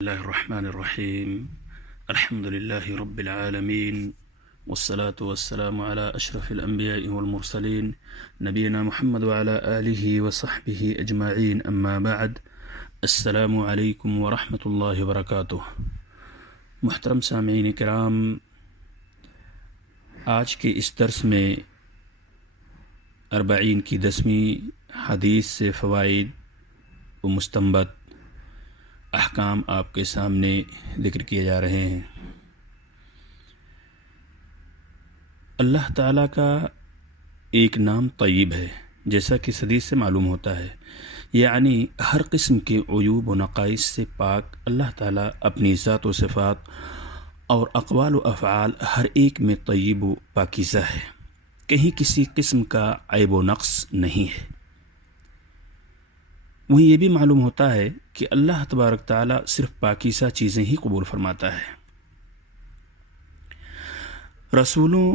الله الرحمن الرحيم. الحمد لله رب العالمين، والصلاة والسلام على أشرف الأنبياء والمرسلين نبينا محمد وعلى آله وصحبه أجمعين، أما بعد. السلام علیکم ورحمۃ اللہ وبرکاتہ. محترم سامعین کرام، آج کے اس درس میں 40 کی 10ویں حدیث سے فوائد و مستنبط احکام آپ کے سامنے ذکر کیے جا رہے ہیں. اللہ تعالیٰ کا ایک نام طیب ہے، جیسا کہ اس حدیث سے معلوم ہوتا ہے، یعنی ہر قسم کے عیوب و نقائص سے پاک اللہ تعالیٰ اپنی ذات و صفات اور اقوال و افعال ہر ایک میں طیب و پاکیزہ ہے، کہیں کسی قسم کا عیب و نقص نہیں ہے. وہیں یہ بھی معلوم ہوتا ہے کہ اللہ تبارک تعالیٰ صرف پاکیزہ چیزیں ہی قبول فرماتا ہے. رسولوں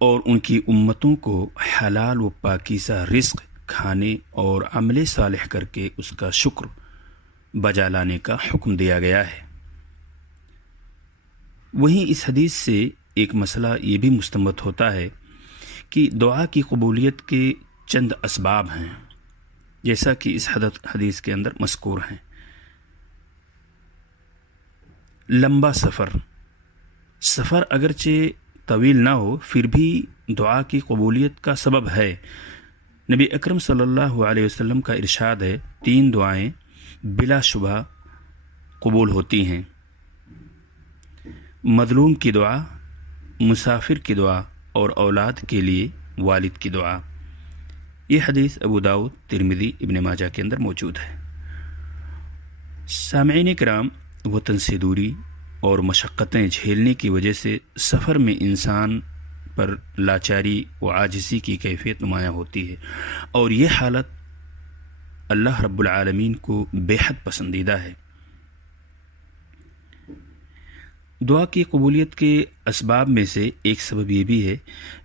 اور ان کی امتوں کو حلال و پاکیزہ رزق کھانے اور عمل صالح کر کے اس کا شکر بجا لانے کا حکم دیا گیا ہے. وہیں اس حدیث سے ایک مسئلہ یہ بھی مستنبط ہوتا ہے کہ دعا کی قبولیت کے چند اسباب ہیں، جیسا کہ اس حدیث کے اندر مذکور ہیں. لمبا سفر اگرچہ طویل نہ ہو پھر بھی دعا کی قبولیت کا سبب ہے. نبی اکرم صلی اللہ علیہ وسلم کا ارشاد ہے، 3 دعائیں بلا شبہ قبول ہوتی ہیں: مظلوم کی دعا، مسافر کی دعا اور اولاد کے لیے والد کی دعا. یہ حدیث ابو داؤد، ترمذی، ابن ماجہ کے اندر موجود ہے. سامعین کرام، وطن سے دوری اور مشقتیں جھیلنے کی وجہ سے سفر میں انسان پر لاچاری و عاجزی کی کیفیت نمایاں ہوتی ہے، اور یہ حالت اللہ رب العالمین کو بے حد پسندیدہ ہے. دعا کی قبولیت کے اسباب میں سے ایک سبب یہ بھی ہے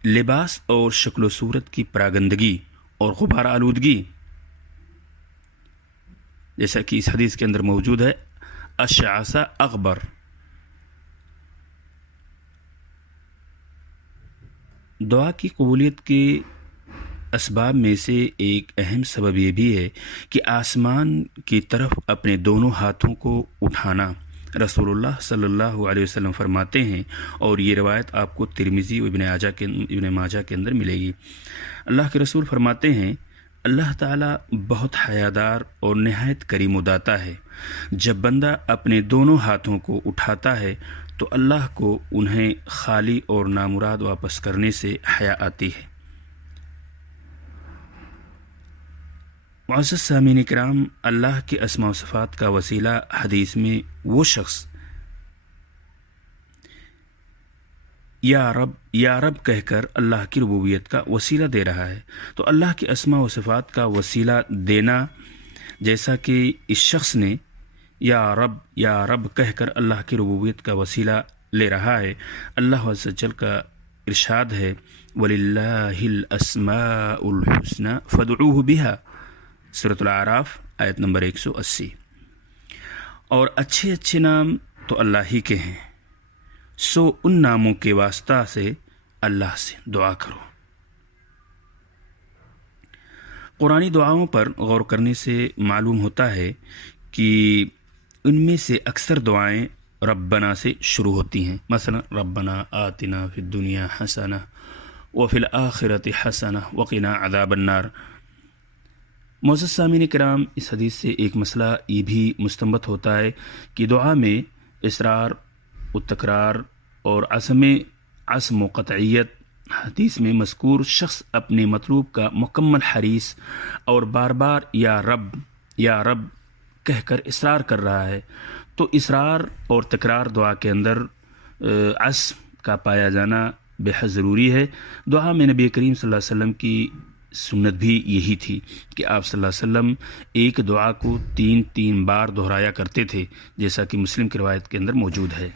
لباس اور شکل و صورت کی پراگندگی اور غبار آلودگی، جیسا کہ اس حدیث کے اندر موجود ہے، اشعث اغبر. دعا کی قبولیت کے اسباب میں سے ایک اہم سبب یہ بھی ہے کہ آسمان کی طرف اپنے دونوں ہاتھوں کو اٹھانا. رسول اللہ صلی اللہ علیہ وسلم فرماتے ہیں، اور یہ روایت آپ کو ترمذی و ابن ماجہ کے اندر ملے گی. اللہ کے رسول فرماتے ہیں، اللہ تعالیٰ بہت حیادار اور نہایت کریم و داتا ہے. جب بندہ اپنے دونوں ہاتھوں کو اٹھاتا ہے تو اللہ کو انہیں خالی اور نامراد واپس کرنے سے حیا آتی ہے. معزز سامعین کرام، اللہ کے اسماء و صفات کا وسیلہ حدیث میں وہ شخص یا رب کہہ کر اللہ کی ربوبیت کا وسیلہ دے رہا ہے. تو اللہ کے اسماء و صفات کا وسیلہ دینا، جیسا کہ اس شخص نے یا رب کہہ کر اللہ کی ربوبیت کا وسیلہ لے رہا ہے، اللہ عز و جل کا ارشاد ہے، وَلِلَّهِ الْأَسْمَاءُ الْحُسْنَى فَادْعُوهُ بِهَا، سورۃ الاعراف آیت نمبر 180. اور اچھے نام تو اللہ ہی کے ہیں، سو ان ناموں کے واسطہ سے اللہ سے دعا کرو. قرآنی دعاؤں پر غور کرنے سے معلوم ہوتا ہے کہ ان میں سے اکثر دعائیں ربنا سے شروع ہوتی ہیں. مثلا ربنا آتنا فی الدنیا حسنہ وفی الآخرۃ حسنہ وقنا عذاب النار. معزز سامعین کرام، اس حدیث سے ایک مسئلہ یہ بھی مستنبط ہوتا ہے کہ دعا میں اصرار و تکرار اور عزم و قطعیت. حدیث میں مذکور شخص اپنے مطلوب کا مکمل حریص اور بار بار یا رب کہہ کر اصرار کر رہا ہے، تو اصرار اور تکرار دعا کے اندر عزم کا پایا جانا بے حد ضروری ہے. دعا میں نبی کریم صلی اللہ علیہ وسلم کی سنت بھی یہی تھی کہ آپ صلی اللہ علیہ وسلم ایک دعا کو 3 بار دہرایا کرتے تھے، جیسا کہ مسلم کی روایت کے اندر موجود ہے.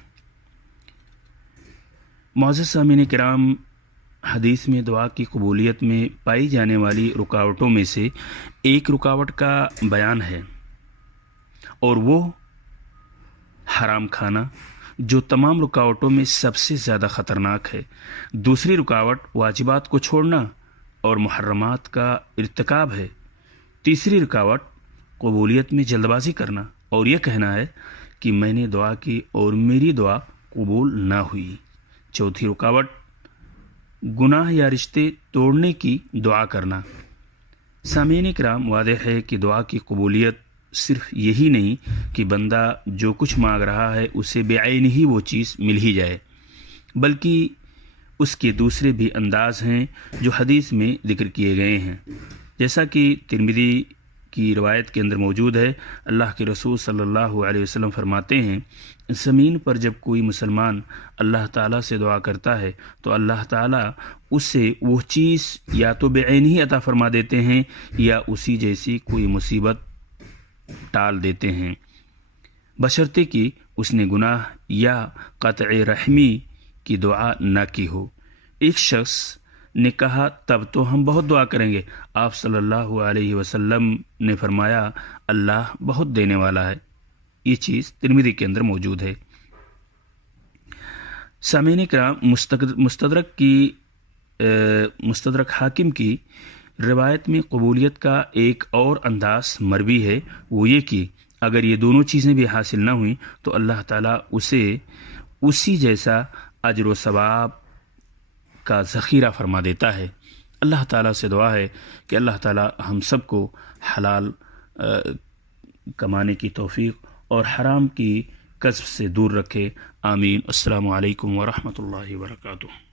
معزز سامعین کرام، حدیث میں دعا کی قبولیت میں پائی جانے والی رکاوٹوں میں سے ایک رکاوٹ کا بیان ہے، اور وہ حرام کھانا جو تمام رکاوٹوں میں سب سے زیادہ خطرناک ہے. دوسری رکاوٹ واجبات کو چھوڑنا اور محرمات کا ارتکاب ہے. تیسری رکاوٹ قبولیت میں جلد بازی کرنا اور یہ کہنا ہے کہ میں نے دعا کی اور میری دعا قبول نہ ہوئی. چوتھی رکاوٹ گناہ یا رشتے توڑنے کی دعا کرنا. سامعین کرام، واضح ہے کہ دعا کی قبولیت صرف یہی نہیں کہ بندہ جو کچھ مانگ رہا ہے اسے بعین ہی وہ چیز مل ہی جائے، بلکہ اس کے دوسرے بھی انداز ہیں جو حدیث میں ذکر کیے گئے ہیں. جیسا کہ ترمذی کی روایت کے اندر موجود ہے، اللہ کے رسول صلی اللہ علیہ وسلم فرماتے ہیں، زمین پر جب کوئی مسلمان اللہ تعالیٰ سے دعا کرتا ہے تو اللہ تعالیٰ اسے وہ چیز یا تو بعین ہی عطا فرما دیتے ہیں یا اسی جیسی کوئی مصیبت ٹال دیتے ہیں، بشرطے کہ اس نے گناہ یا قطع رحمی کی دعا نہ کی ہو. ایک شخص نے کہا تب تو ہم بہت دعا کریں گے. آپ صلی اللہ علیہ وسلم نے فرمایا اللہ بہت دینے والا ہے. یہ چیز ترمذی کے اندر موجود ہے. سامعین کرام، مستدرک حاکم کی روایت میں قبولیت کا ایک اور انداز مروی ہے، وہ یہ کہ اگر یہ دونوں چیزیں بھی حاصل نہ ہوئیں تو اللہ تعالیٰ اسے اسی جیسا اجر و ثواب کا ذخیرہ فرما دیتا ہے. اللہ تعالیٰ سے دعا ہے کہ اللہ تعالیٰ ہم سب کو حلال کمانے کی توفیق اور حرام کی کسب سے دور رکھے. آمین. السلام علیکم ورحمۃ اللہ وبرکاتہ.